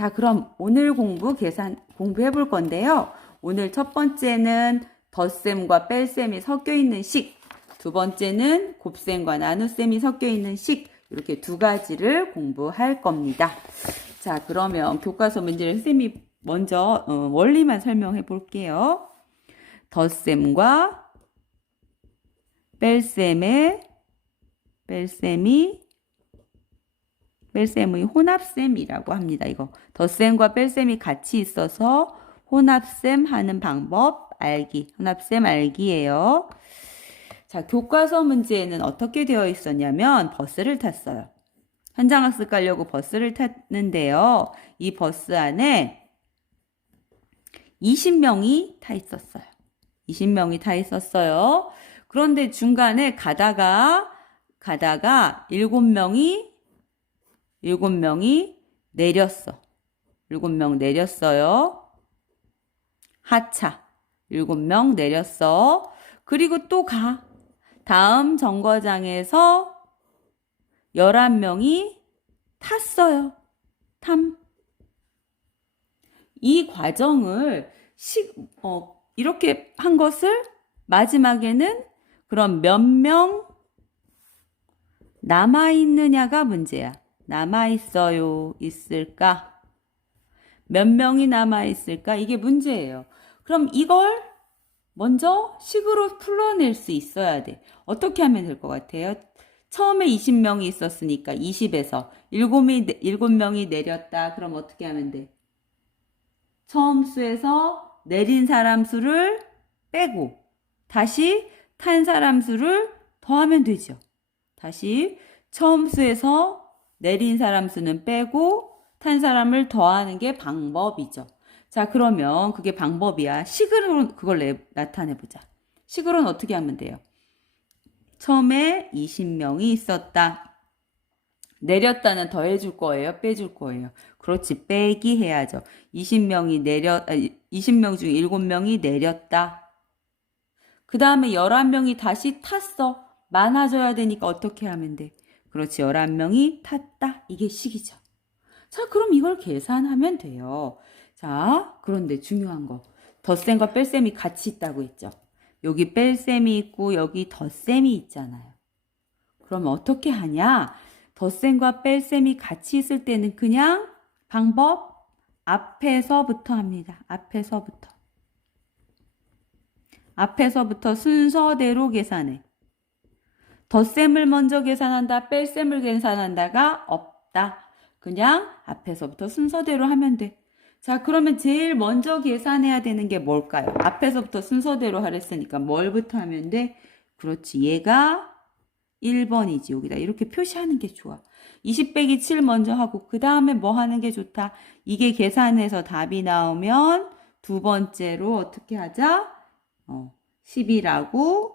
자, 그럼 오늘 공부해 볼 건데요. 오늘 첫 번째는 덧셈과 뺄셈이 섞여 있는 식, 두 번째는 곱셈과 나눗셈이 섞여 있는 식, 이렇게 두 가지를 공부할 겁니다. 자, 그러면 교과서 문제를 선생님이 먼저 원리만 설명해 볼게요. 덧셈과 뺄셈의 혼합셈이라고 합니다. 이거 덧셈과 뺄셈이 같이 있어서 혼합셈 하는 방법 알기, 혼합셈 알기예요. 자, 교과서 문제에는 어떻게 되어 있었냐면 버스를 탔어요. 현장학습 가려고 버스를 탔는데요. 이 버스 안에 20명이 타 있었어요. 20명이 타 있었어요. 그런데 중간에 가다가 7명이 내렸어. 7명 내렸어요. 하차. 7명 내렸어. 그리고 또 가. 다음 정거장에서 11명이 탔어요. 이 과정을 이렇게 한 것을 마지막에는 그럼 몇 명 남아있느냐가 문제야. 남아있어요? 있을까? 몇 명이 남아있을까? 이게 문제예요. 그럼 이걸 먼저 식으로 풀어낼 수 있어야 돼. 어떻게 하면 될 것 같아요? 처음에 20명이 있었으니까 20에서 7명이 내렸다. 그럼 어떻게 하면 돼? 처음 수에서 내린 사람 수를 빼고 다시 탄 사람 수를 더하면 되죠. 다시 처음 수에서 내린 사람 수는 빼고 탄 사람을 더하는 게 방법이죠. 자, 그러면 그게 방법이야. 식으로 그걸 나타내보자. 식으로는 어떻게 하면 돼요? 처음에 20명이 있었다. 내렸다는 더해줄 거예요? 빼줄 거예요? 그렇지, 빼기 해야죠. 20명 중 7명이 내렸다. 그 다음에 11명이 다시 탔어. 많아져야 되니까 어떻게 하면 돼? 그렇지, 11명이 탔다. 이게 식이죠. 자, 그럼 이걸 계산하면 돼요. 자, 그런데 중요한 거. 덧셈과 뺄셈이 같이 있다고 했죠. 여기 뺄셈이 있고 여기 덧셈이 있잖아요. 그럼 어떻게 하냐? 덧셈과 뺄셈이 같이 있을 때는 그냥 방법 앞에서부터 합니다. 앞에서부터 순서대로 계산해. 덧셈을 먼저 계산한다, 뺄셈을 계산한다가 없다. 그냥 앞에서부터 순서대로 하면 돼. 자, 그러면 제일 먼저 계산해야 되는 게 뭘까요? 앞에서부터 순서대로 하랬으니까 뭘부터 하면 돼? 그렇지, 얘가 1번이지. 여기다 이렇게 표시하는 게 좋아. 20 빼기 7 먼저 하고 그 다음에 뭐 하는 게 좋다? 이게 계산해서 답이 나오면 두 번째로 어떻게 하자? 10이라고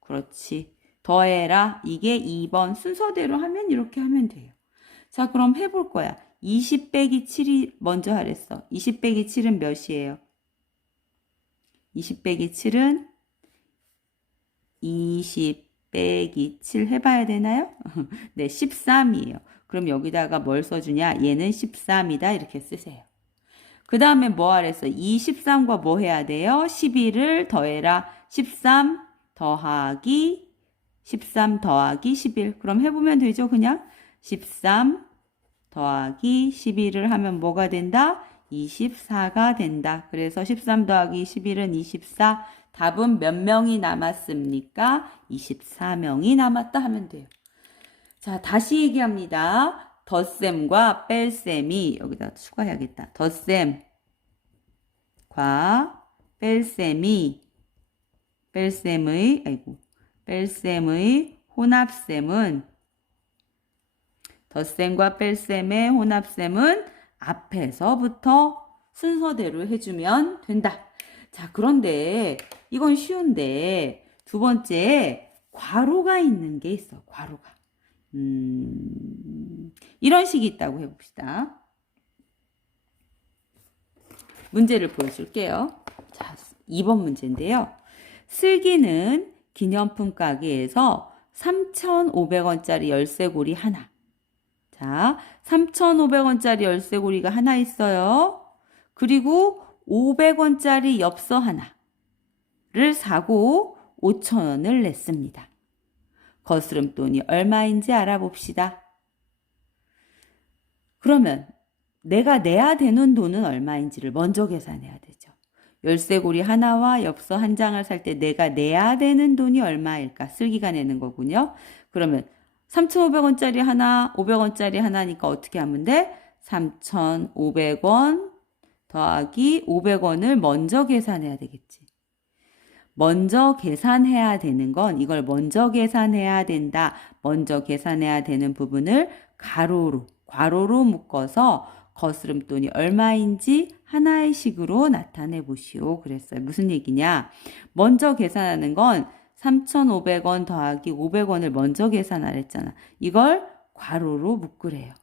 그렇지. 더해라. 이게 2번 순서대로 하면 이렇게 하면 돼요. 자, 그럼 해볼 거야. 20 빼기 7이 먼저 하랬어. 20 빼기 7은 몇이에요? 20 빼기 7은 20 빼기 7 해봐야 되나요? 네, 13이에요. 그럼 여기다가 뭘 써주냐? 얘는 13이다. 이렇게 쓰세요. 그 다음에 뭐 하랬어? 23과 뭐 해야 돼요? 11을 더해라. 13 더하기 11. 그럼 해보면 되죠? 그냥 13 더하기 11을 하면 뭐가 된다? 24가 된다. 그래서 13 더하기 11은 24. 답은 몇 명이 남았습니까? 24명이 남았다 하면 돼요. 자, 다시 얘기합니다. 덧셈과 뺄셈이 여기다 추가해야겠다. 덧셈과 뺄셈의 혼합셈은 덧셈과 뺄셈의 혼합셈은 앞에서부터 순서대로 해주면 된다. 자, 그런데 이건 쉬운데 두 번째 괄호가 있는 게 있어. 괄호가. 이런 식이 있다고 해봅시다. 문제를 보여줄게요. 자, 2번 문제인데요. 슬기는 기념품 가게에서 3,500원짜리 열쇠고리 하나, 자, 3,500원짜리 열쇠고리가 하나 있어요. 그리고 500원짜리 엽서 하나를 사고 5,000원을 냈습니다. 거스름돈이 얼마인지 알아봅시다. 그러면 내가 내야 되는 돈은 얼마인지를 먼저 계산해야 되죠. 열쇠고리 하나와 엽서 한 장을 살 때 내가 내야 되는 돈이 얼마일까? 쓸기가 내는 거군요. 그러면 3,500원짜리 하나, 500원짜리 하나니까 어떻게 하면 돼? 3,500원 더하기 500원을 먼저 계산해야 되겠지. 먼저 계산해야 되는 건 이걸 먼저 계산해야 된다. 먼저 계산해야 되는 부분을 괄호로 묶어서 거스름돈이 얼마인지 하나의 식으로 나타내 보시오. 그랬어요. 무슨 얘기냐? 먼저 계산하는 건 3,500원 더하기 500원을 먼저 계산하랬잖아. 이걸 괄호로 묶으래요.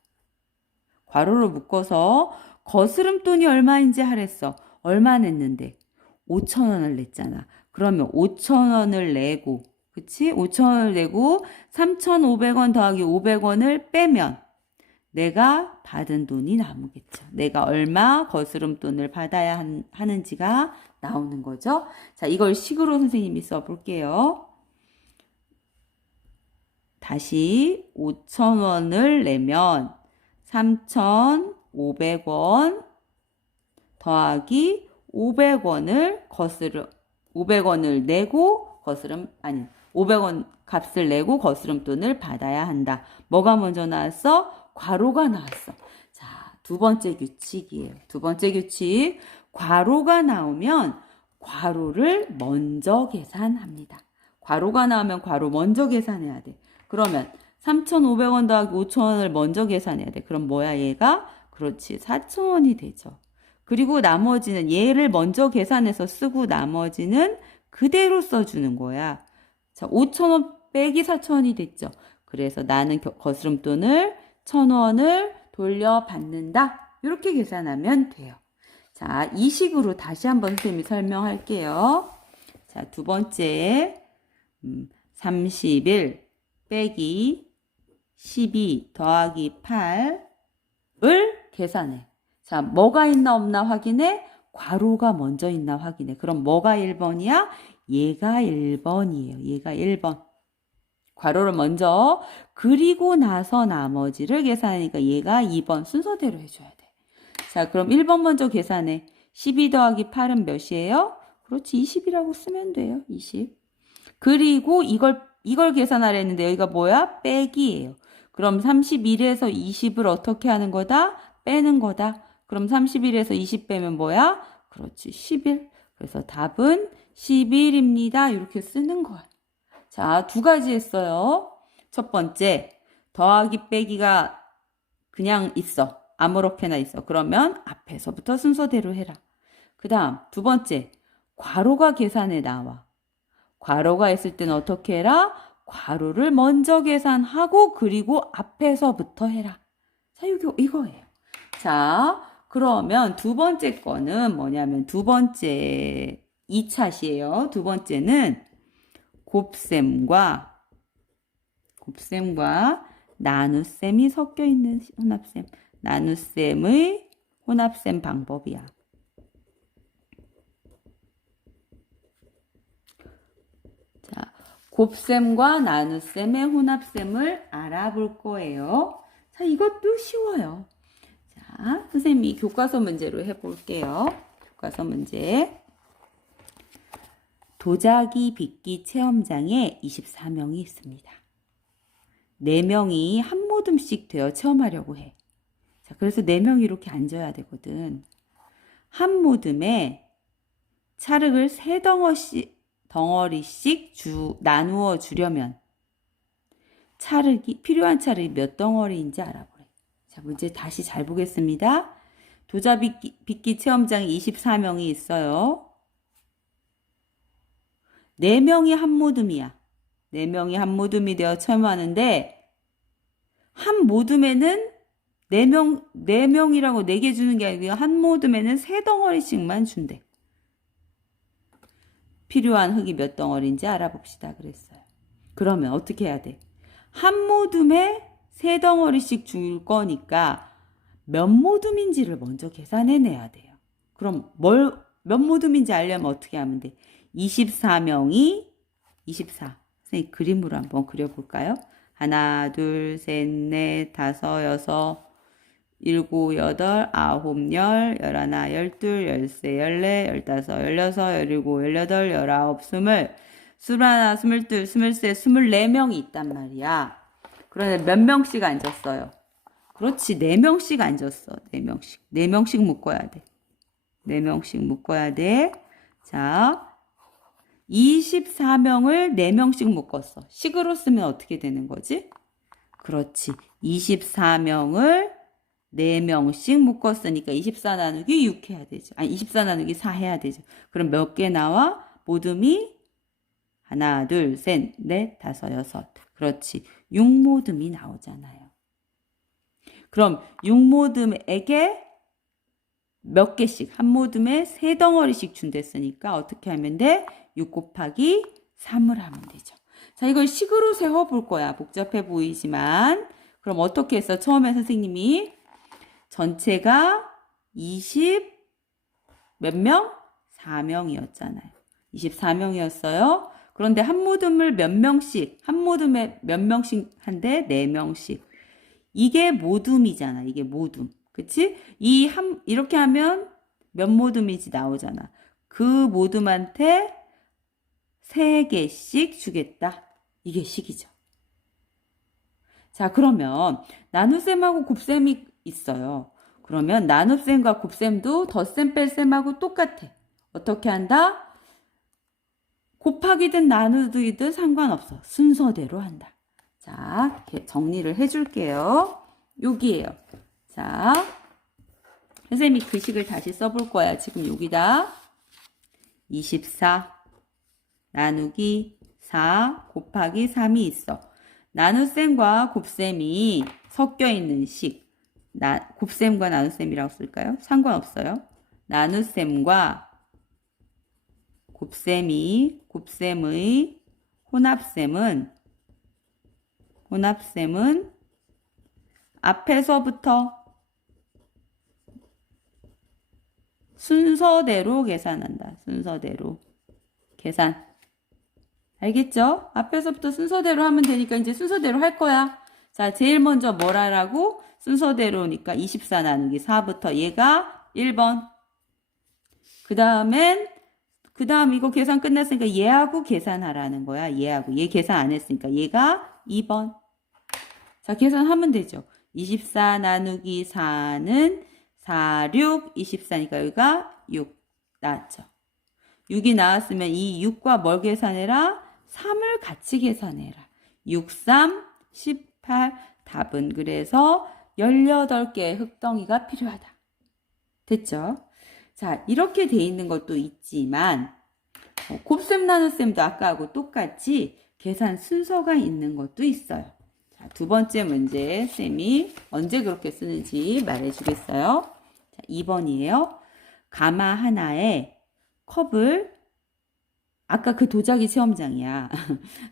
괄호로 묶어서 거스름돈이 얼마인지 하랬어. 얼마 냈는데? 5,000원을 냈잖아. 그러면 5,000원을 내고, 그치? 5,000원을 내고 3,500원 더하기 500원을 빼면 내가 받은 돈이 남겠죠. 내가 얼마 거스름돈을 받아야 하는지가 나오는 거죠. 자, 이걸 식으로 선생님이 써볼게요. 다시 5,000원을 내면 3,500원 더하기 500원을 내고 500원 값을 내고 거스름돈을 받아야 한다. 뭐가 먼저 나왔어? 괄호가 나왔어. 자, 두 번째 규칙이에요. 두 번째 규칙. 괄호가 나오면 괄호를 먼저 계산합니다. 괄호가 나오면 괄호 먼저 계산해야 돼. 그러면 3,500원 더하기 5,000원을 먼저 계산해야 돼. 그럼 뭐야 얘가? 그렇지. 4,000원이 되죠. 그리고 나머지는 얘를 먼저 계산해서 쓰고 나머지는 그대로 써주는 거야. 자, 5,000원 빼기 4,000원이 됐죠. 그래서 나는 거스름돈을 1,000원을 돌려받는다. 이렇게 계산하면 돼요. 자, 이 식으로 다시 한번 선생님이 설명할게요. 자, 두 번째 31 빼기 12 더하기 8을 계산해. 자, 뭐가 있나 없나 확인해. 괄호가 먼저 있나 확인해. 그럼 뭐가 1번이야? 얘가 1번이에요. 얘가 1번. 괄호를 먼저 그리고 나서 나머지를 계산하니까 얘가 2번 순서대로 해줘야 돼. 자, 그럼 1번 먼저 계산해. 12 더하기 8은 몇이에요? 그렇지, 20이라고 쓰면 돼요. 20. 그리고 이걸 계산하려 했는데 여기가 뭐야? 빼기예요. 그럼 31에서 20을 어떻게 하는 거다? 빼는 거다. 그럼 31에서 20 빼면 뭐야? 그렇지, 11. 그래서 답은 11입니다. 이렇게 쓰는 거야. 자, 두 가지 했어요. 첫 번째, 더하기 빼기가 그냥 있어. 아무렇게나 있어. 그러면 앞에서부터 순서대로 해라. 그 다음, 두 번째, 괄호가 계산에 나와. 괄호가 있을 때는 어떻게 해라? 괄호를 먼저 계산하고 그리고 앞에서부터 해라. 자, 이거예요. 자, 그러면 두 번째 거는 뭐냐면 두 번째 2차시에요. 두 번째는 곱셈과 나눗셈이 섞여 있는 혼합셈. 나눗셈의 혼합셈 방법이야. 자, 곱셈과 나눗셈의 혼합셈을 알아볼 거예요. 자, 이것도 쉬워요. 자, 선생님이 교과서 문제로 해볼게요. 교과서 문제. 도자기 빚기 체험장에 24명이 있습니다. 4명이 한 모듬씩 되어 체험하려고 해. 자, 그래서 4명이 이렇게 앉아야 되거든. 한 모듬에 찰흙을 3덩어리씩 나누어 주려면 필요한 찰흙이 몇 덩어리인지 알아보래. 자, 문제 다시 잘 보겠습니다. 도자빚기 체험장에 24명이 있어요. 4명이 한 모듬이야. 4명이 한 모듬이 되어 체험하는데 한 모듬에는 4명이라고 4개 주는 게 아니고 한 모듬에는 3덩어리씩만 준대. 필요한 흙이 몇 덩어리인지 알아봅시다 그랬어요. 그러면 어떻게 해야 돼? 한 모듬에 세 덩어리씩 줄 거니까 몇 모둠인지를 먼저 계산해내야 돼요. 그럼 몇 모둠인지 알려면 어떻게 하면 돼? 24명이 24. 선생님 그림으로 한번 그려볼까요? 하나, 둘, 셋, 넷, 다섯, 여섯, 일곱, 여덟, 아홉, 열, 열하나, 열둘, 열세, 열네, 열다섯, 열여섯, 열일곱, 열여덟, 열아홉, 스물, 스물하나, 스물둘, 스물셋, 24명이 있단 말이야. 그런데 몇 명씩 앉았어요? 그렇지, 4명씩 앉았어. 4명씩. 4명씩 묶어야 돼. 4명씩 묶어야 돼. 자, 24명을 4명씩 묶었어. 식으로 쓰면 어떻게 되는 거지? 그렇지. 24명을 4명씩 묶었으니까 24 나누기 6 해야 되죠. 아니, 24 나누기 4 해야 되죠. 그럼 몇 개 나와? 모둠이 하나, 둘, 셋, 넷, 다섯, 여섯. 그렇지. 6모둠이 나오잖아요. 그럼 6모둠에게 몇 개씩? 한 모둠에 3덩어리씩 준댔으니까 어떻게 하면 돼? 6 곱하기 3을 하면 되죠. 자, 이걸 식으로 세워볼 거야. 복잡해 보이지만. 그럼 어떻게 했어? 처음에 선생님이 전체가 20 몇 명? 4명이었잖아요. 24명이었어요. 그런데 한 모둠을 몇 명씩, 한 모둠에 몇 명씩 한데 4명씩. 이게 모둠이잖아. 이게 모둠. 그치? 이렇게 하면 몇 모둠인지 나오잖아. 그 모둠한테 3개씩 주겠다. 이게 식이죠. 자, 그러면 나눗셈하고 곱셈이 있어요. 그러면 나눗셈과 곱셈도 덧셈 뺄셈하고 똑같아. 어떻게 한다? 곱하기든 나누기든 상관없어. 순서대로 한다. 자, 이렇게 정리를 해줄게요. 여기에요. 자, 선생님이 글씨를 다시 써볼 거야. 지금 여기다 24 나누기 4 곱하기 3이 있어. 나눗셈과 곱셈이 섞여 있는 식. 곱셈과 나눗셈이라고 쓸까요? 상관없어요. 나눗셈과 곱셈의 혼합셈은 앞에서부터 순서대로 계산한다. 순서대로 계산. 알겠죠? 앞에서부터 순서대로 하면 되니까 이제 순서대로 할 거야. 자, 제일 먼저 뭘 하라고? 순서대로니까 24 나누기 4부터 얘가 1번. 그 다음 이거 계산 끝났으니까 얘하고 계산하라는 거야. 얘 계산 안 했으니까 얘가 2번. 자, 계산하면 되죠. 24 나누기 4는 4, 6, 24니까 여기가 6 나왔죠. 6이 나왔으면 이 6과 뭘 계산해라? 3을 같이 계산해라. 6, 3, 18. 답은 그래서 18개의 흙덩이가 필요하다. 됐죠? 자, 이렇게 돼 있는 것도 있지만 곱셈 나눗셈도 아까하고 똑같이 계산 순서가 있는 것도 있어요. 자, 두 번째 문제 쌤이 언제 그렇게 쓰는지 말해주겠어요. 자, 2번이에요. 가마 하나에 컵을 아까 그 도자기 시험장이야.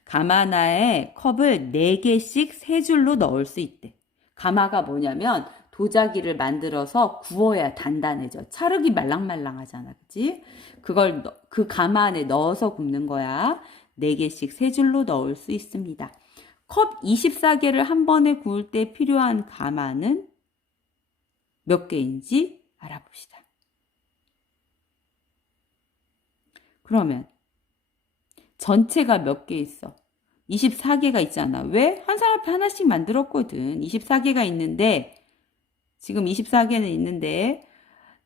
가마 하나에 컵을 4개씩 3줄로 넣을 수 있대. 가마가 뭐냐면 도자기를 만들어서 구워야 단단해져. 찰흙이 말랑말랑하잖아. 그치? 그걸 그 가마 안에 넣어서 굽는 거야. 4개씩 3줄로 넣을 수 있습니다. 컵 24개를 한 번에 구울 때 필요한 가마는 몇 개인지 알아봅시다. 그러면 전체가 몇 개 있어? 24개가 있잖아. 왜? 한 사람 앞에 하나씩 만들었거든. 24개가 있는데 지금 24개는 있는데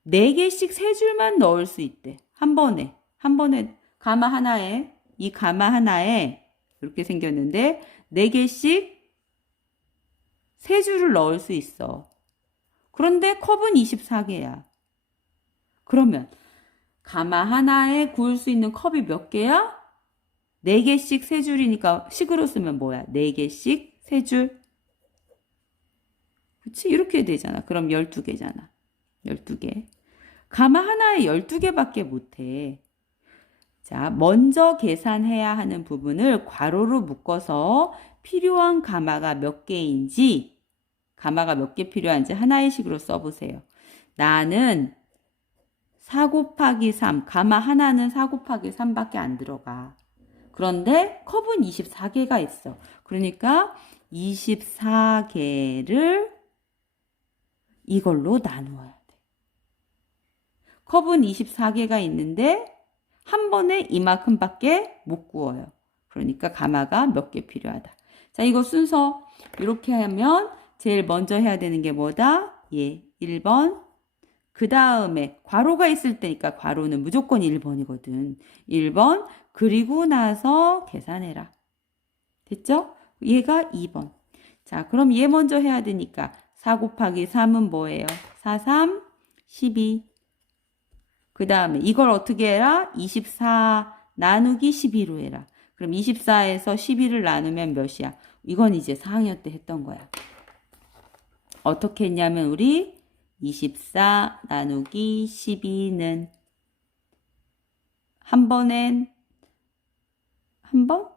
4개씩 3줄만 넣을 수 있대. 한 번에 가마 하나에 이 가마 하나에 이렇게 생겼는데 4개씩 3줄을 넣을 수 있어. 그런데 컵은 24개야. 그러면 가마 하나에 구울 수 있는 컵이 몇 개야? 4개씩 3줄이니까 식으로 쓰면 뭐야? 4개씩 3줄. 그치? 이렇게 되잖아. 그럼 12개잖아. 12개. 가마 하나에 12개밖에 못해. 자, 먼저 계산해야 하는 부분을 괄호로 묶어서 필요한 가마가 몇 개인지, 가마가 몇 개 필요한지 하나의 식으로 써보세요. 나는 4 곱하기 3, 가마 하나는 4 곱하기 3밖에 안 들어가. 그런데 컵은 24개가 있어. 그러니까 24개를 이걸로 나누어야 돼. 컵은 24개가 있는데 한 번에 이만큼밖에 못 구워요. 그러니까 가마가 몇 개 필요하다. 자, 이거 순서 이렇게 하면 제일 먼저 해야 되는 게 뭐다? 예, 1번. 그 다음에 괄호가 있을 때니까 괄호는 무조건 1번이거든. 1번. 그리고 나서 계산해라. 됐죠? 얘가 2번. 자, 그럼 얘 먼저 해야 되니까 4 곱하기 3은 뭐예요? 4, 3, 12. 그 다음에 이걸 어떻게 해라? 24 나누기 12로 해라. 그럼 24에서 12를 나누면 몇이야? 이건 이제 4학년 때 했던 거야. 어떻게 했냐면 우리 24 나누기 12는 한 번엔 한 번?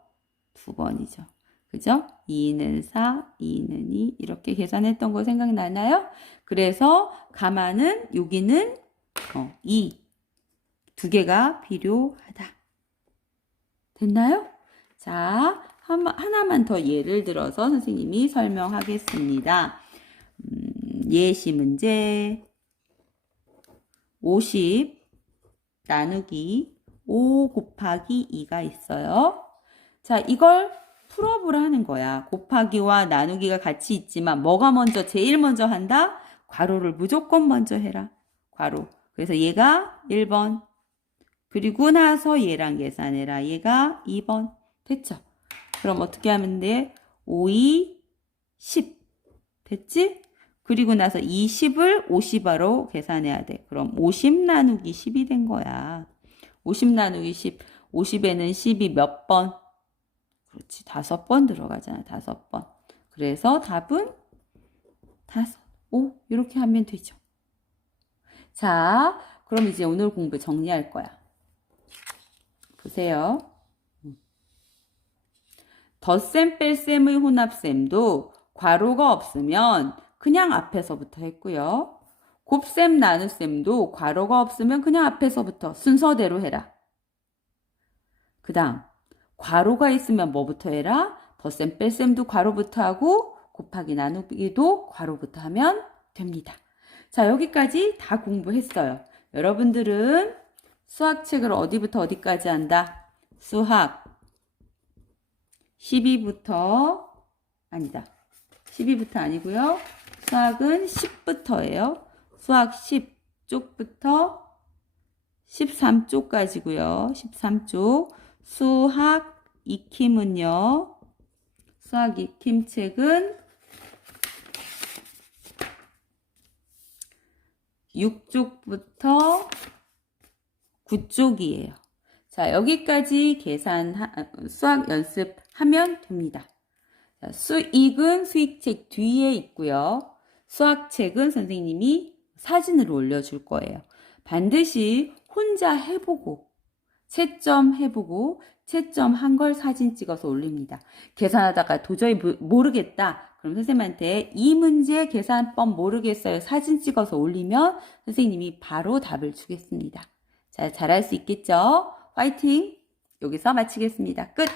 두 번이죠. 그죠? 2는 4, 2는 2 이렇게 계산했던 거 생각나나요? 그래서 가마는 여기는 2. 두 개가 필요하다. 됐나요? 자, 하나만 더 예를 들어서 선생님이 설명하겠습니다. 예시 문제 50 나누기 5 곱하기 2가 있어요. 자, 이걸 풀어보라는 거야. 곱하기와 나누기가 같이 있지만 뭐가 먼저 제일 먼저 한다? 괄호를 무조건 먼저 해라. 괄호. 그래서 얘가 1번. 그리고 나서 얘랑 계산해라. 얘가 2번. 됐죠? 그럼 어떻게 하면 돼? 5, 2, 10. 됐지? 그리고 나서 20을 50으로 계산해야 돼. 그럼 50 나누기 10이 된 거야. 50 나누기 10. 50에는 10이 몇 번? 그렇지. 5번 들어가잖아. 5번. 그래서 답은 5, 이렇게 하면 되죠. 자, 그럼 이제 오늘 공부 정리할 거야. 보세요. 덧셈 뺄셈의 혼합셈도 괄호가 없으면 그냥 앞에서부터 했고요. 곱셈 나눗셈도 괄호가 없으면 그냥 앞에서부터 순서대로 해라. 그 다음 괄호가 있으면 뭐부터 해라? 덧셈 뺄셈도 괄호부터 하고 곱하기 나누기도 괄호부터 하면 됩니다. 자, 여기까지 다 공부했어요. 여러분들은 수학책을 어디부터 어디까지 한다? 수학 12부터 아니다. 12부터 아니고요. 수학은 10부터예요. 수학 10쪽부터 13쪽까지고요. 13쪽. 수학 익힘은요. 수학 익힘 책은 6쪽부터 9쪽이에요. 자, 여기까지 수학 연습하면 됩니다. 자, 수익은 수익책 뒤에 있고요. 수학책은 선생님이 사진으로 올려줄 거예요. 반드시 혼자 해보고 채점해보고 채점한 걸 사진 찍어서 올립니다. 계산하다가 도저히 모르겠다. 그럼 선생님한테 이 문제 계산법 모르겠어요. 사진 찍어서 올리면 선생님이 바로 답을 주겠습니다. 자, 잘할 수 있겠죠? 화이팅! 여기서 마치겠습니다. 끝!